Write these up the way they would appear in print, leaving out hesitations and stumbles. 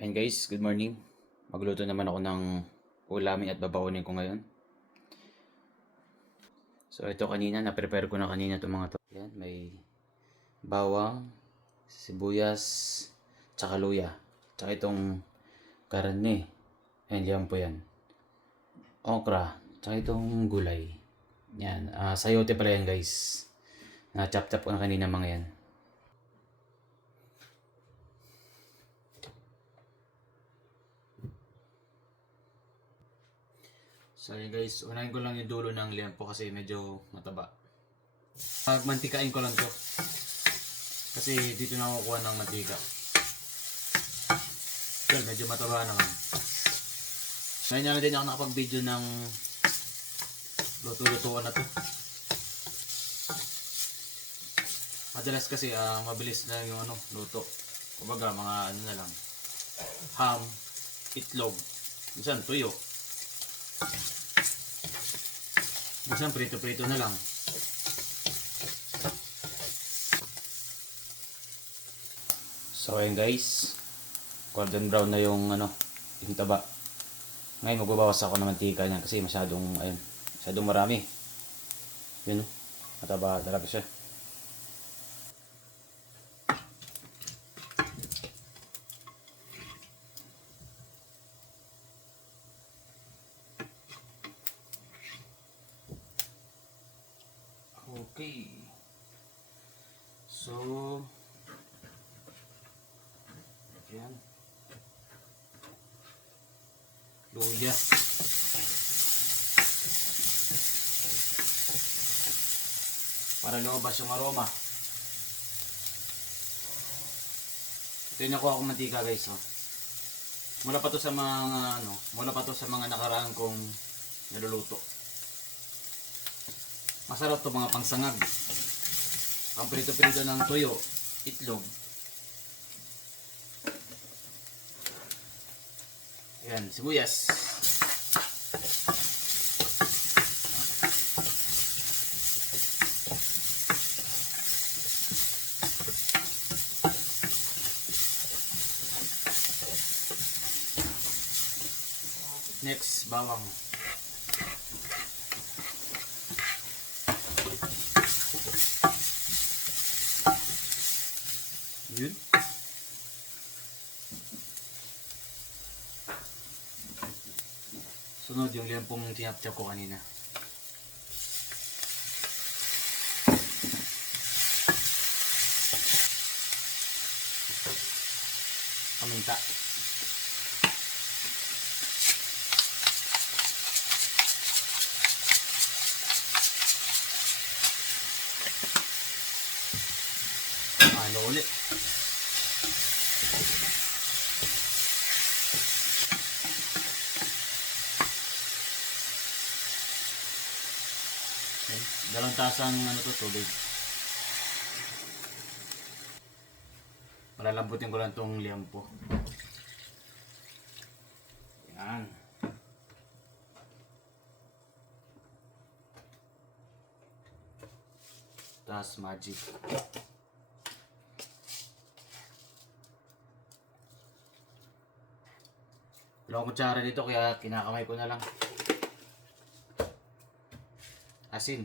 Ayun guys, good morning. Magluto naman ako ng ulamin at babaunin ko ngayon. So ito kanina, na-prepare ko na kanina itong mga to. Yan, may bawang, sibuyas, tsaka luya. Tsaka itong karne. Ayan, yan po yan. Okra, tsaka itong gulay. Yan, sayote pala yan guys. Na-chop-chop ko na kanina mga yan. So yun guys, unahin ko lang yung dulo ng liempo kasi medyo mataba. Mantikain ko lang to. Kasi dito na ako kuha ng mantika. Well, medyo mataba naman. Ngayon na din ako nakapag-video ng luto-lutuan na to. Madalas kasi mabilis na yung luto. Kumbaga mga na lang. Ham, itlog, minsan tuyo. Minsan prito-prito na lang. So ayun guys, golden brown na yung yung taba. Ngayon magbabawas ako ng mantika niya kasi masyadong marami. Yun, mataba talaga siya. Okay. So, yan. Luya. Para lumabas yung aroma. Ito yung nakuha kong mantika guys. Oh. Mula pa to sa mga nakaraan kong niluluto. Masarap to mga pangsangag. Pang prito-prito ng tuyo, itlog. Ayan, sibuyas. Next, bawang. Yun. Sunod yung liempong tinapchap ko kanina. Paminta. Halo ulit. Dalawang tasang tubig. Malalambutin ko lang tong liempo. Yan. Tas magic. Wala akong kutsara dito kaya kinakamay ko na lang. Asin.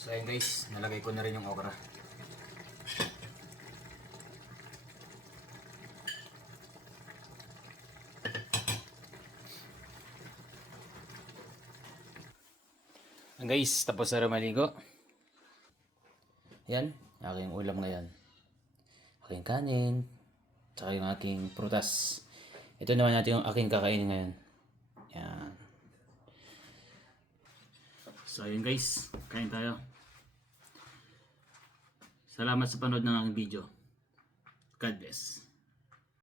So ayun guys, nalagay ko na rin yung okra. Guys, tapos na rin maligo. Yan, aking ulam ngayon. Aking kanin, tsaka yung aking prutas. Ito naman natin yung aking kakainin ngayon. Yan. So ayun guys, kain tayo. Salamat sa panood ng aking video. God bless.